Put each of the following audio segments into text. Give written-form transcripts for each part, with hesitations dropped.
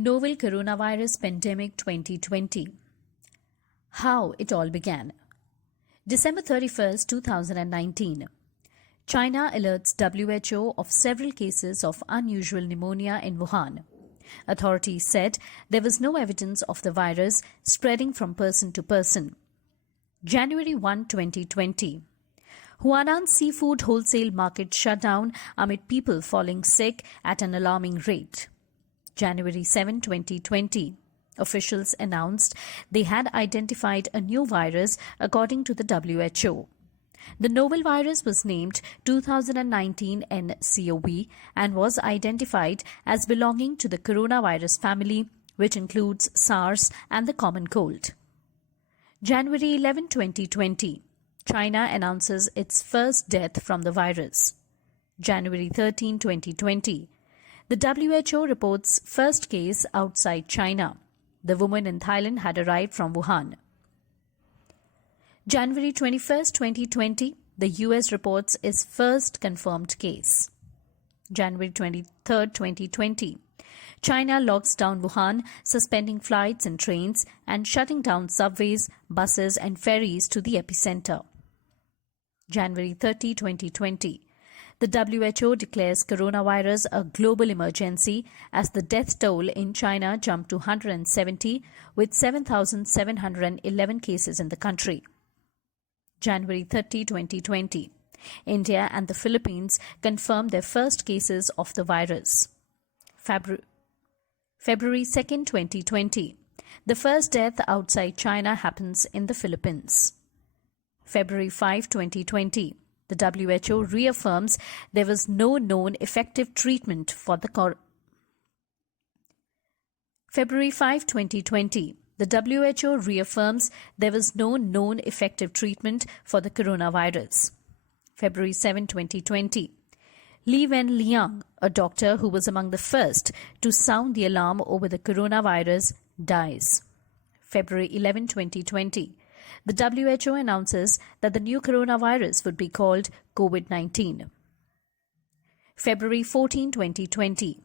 Novel Coronavirus Pandemic 2020. How it all began. December 31st, 2019. China alerts WHO of several cases of unusual pneumonia in Wuhan. Authorities said there was no evidence of the virus spreading from person to person. January 1, 2020. Huanan seafood wholesale market shut down amid people falling sick at an alarming rate. January 7, 2020. Officials announced they had identified a new virus according to the WHO. The novel virus was named 2019 nCoV and was identified as belonging to the coronavirus family, which includes SARS and the common cold. January 11, 2020. China announces its first death from the virus. January 13, 2020. The WHO reports first case outside China. The woman in Thailand had arrived from Wuhan. January 21st, 2020. The US reports its first confirmed case. January 23rd, 2020. China locks down Wuhan, suspending flights and trains and shutting down subways, buses and ferries to the epicenter. January 30, 2020. The WHO declares coronavirus a global emergency as the death toll in China jumped to 170 with 7,711 cases in the country. January 30, 2020. India and the Philippines confirmed their first cases of the virus. February 2nd, 2020. The first death outside China happens in the Philippines. February 5, 2020. The WHO reaffirms there was no known effective treatment for the February 5, 2020. The WHO reaffirms there was no known effective treatment for the coronavirus. February 7, 2020. Li Wenliang, a doctor who was among the first to sound the alarm over the coronavirus, dies. February 11, 2020. The WHO announces that the new coronavirus would be called COVID-19. February 14, 2020.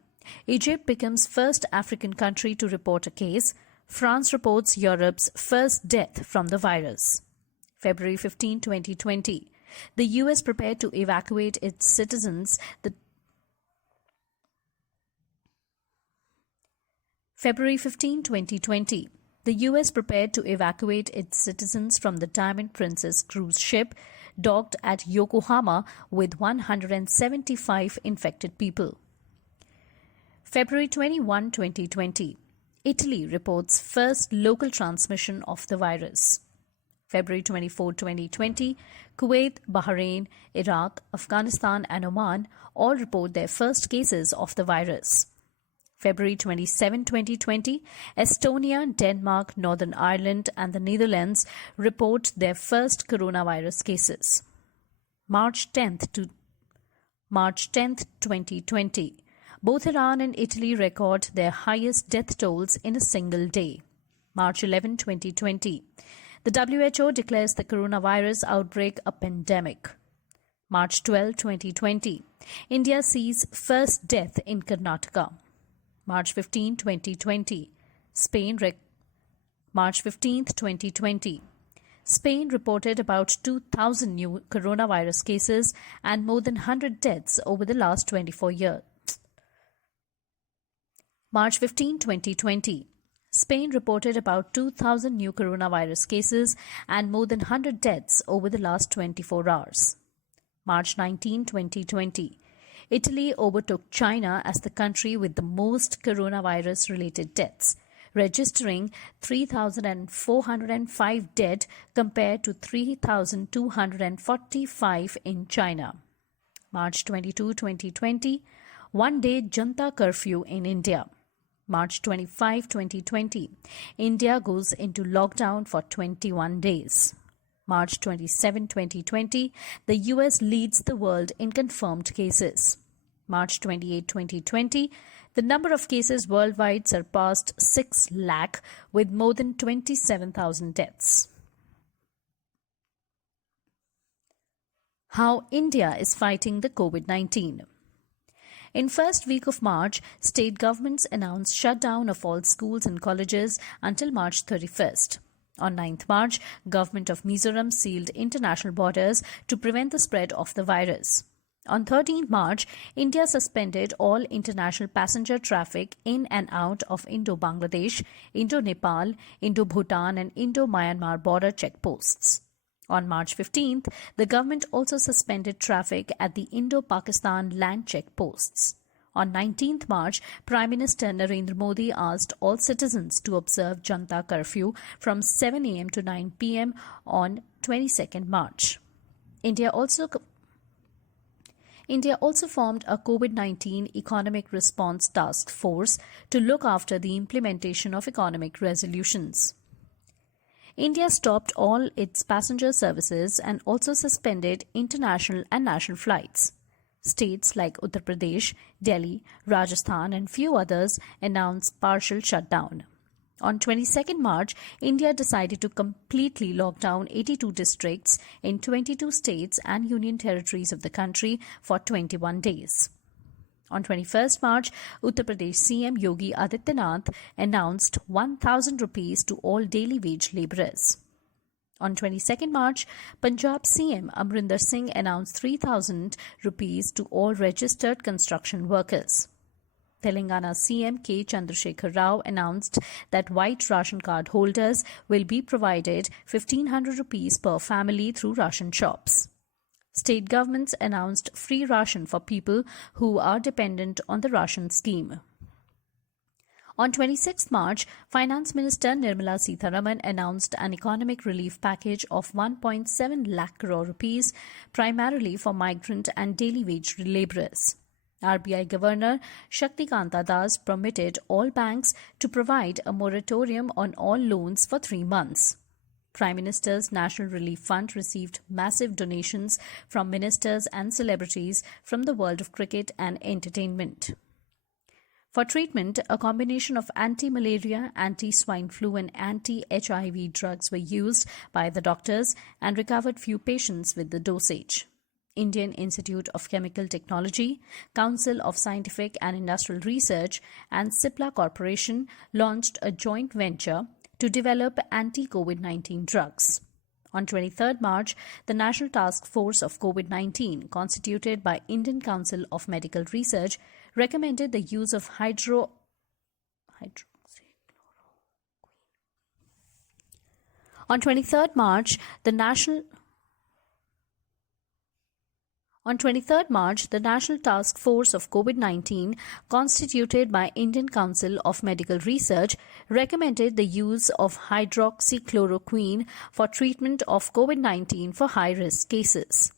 Egypt becomes first African country to report a case. France reports Europe's first death from the virus. February 15, 2020. The US prepared to evacuate its citizens. February 15, 2020. The US prepared to evacuate its citizens from the Diamond Princess cruise ship docked at Yokohama with 175 infected people. February 21, 2020. Italy reports first local transmission of the virus. February 24, 2020. Kuwait, Bahrain, Iraq, Afghanistan and Oman all report their first cases of the virus. February 27, 2020, Estonia, Denmark, Northern Ireland and the Netherlands report their first coronavirus cases. March 10th, 2020, both Iran and Italy record their highest death tolls in a single day. March 11, 2020, the WHO declares the coronavirus outbreak a pandemic. March 12, 2020, India sees first death in Karnataka. March 15, 2020. March 15, 2020. Spain reported about 2,000 new coronavirus cases and more than 100 deaths over the last 24 years. March 15, 2020. Spain reported about 2,000 new coronavirus cases and more than 100 deaths over the last 24 hours. March 19, 2020. Italy overtook China as the country with the most coronavirus-related deaths, registering 3,405 dead compared to 3,245 in China. March 22, 2020, one-day Janta curfew in India. March 25, 2020, India goes into lockdown for 21 days. March 27, 2020, the US leads the world in confirmed cases. March 28, 2020, the number of cases worldwide surpassed 6 lakh with more than 27,000 deaths. How India is fighting the COVID-19. In first week of March, state governments announced shutdown of all schools and colleges until March 31st. On 9th March, government of Mizoram sealed international borders to prevent the spread of the virus. On 13th March, India suspended all international passenger traffic in and out of Indo-Bangladesh, Indo-Nepal, Indo-Bhutan and Indo-Myanmar border checkposts. On March 15th, the government also suspended traffic at the Indo-Pakistan land checkposts. On 19th March, Prime Minister Narendra Modi asked all citizens to observe Janta curfew from 7 a.m. to 9 p.m. on 22nd March. India also formed a COVID-19 Economic Response Task Force to look after the implementation of economic resolutions. India stopped all its passenger services and also suspended international and national flights. States like Uttar Pradesh, Delhi, Rajasthan and few others announced partial shutdown. On 22nd March, India decided to completely lock down 82 districts in 22 states and union territories of the country for 21 days. On 21st March, Uttar Pradesh CM Yogi Adityanath announced 1,000 rupees to all daily wage labourers. On 22nd March, Punjab CM Amrinder Singh announced 3,000 rupees to all registered construction workers. Telangana CM K. Chandrasekhar Rao announced that white ration card holders will be provided 1,500 rupees per family through ration shops. State governments announced free ration for people who are dependent on the ration scheme. On 26 March, Finance Minister Nirmala Sitharaman announced an economic relief package of 1.7 lakh crore rupees, primarily for migrant and daily wage labourers. RBI Governor Shaktikanta Das permitted all banks to provide a moratorium on all loans for 3 months. Prime Minister's National Relief Fund received massive donations from ministers and celebrities from the world of cricket and entertainment. For treatment, a combination of anti-malaria, anti-swine flu and anti-HIV drugs were used by the doctors and recovered few patients with the dosage. Indian Institute of Chemical Technology, Council of Scientific and Industrial Research and Cipla Corporation launched a joint venture to develop anti-COVID-19 drugs. On 23rd March, the National Task Force of COVID-19, constituted by Indian Council of Medical Research, recommended the use of On 23rd March, the National Task Force of COVID-19, constituted by Indian Council of Medical Research, recommended the use of hydroxychloroquine for treatment of COVID-19 for high-risk cases.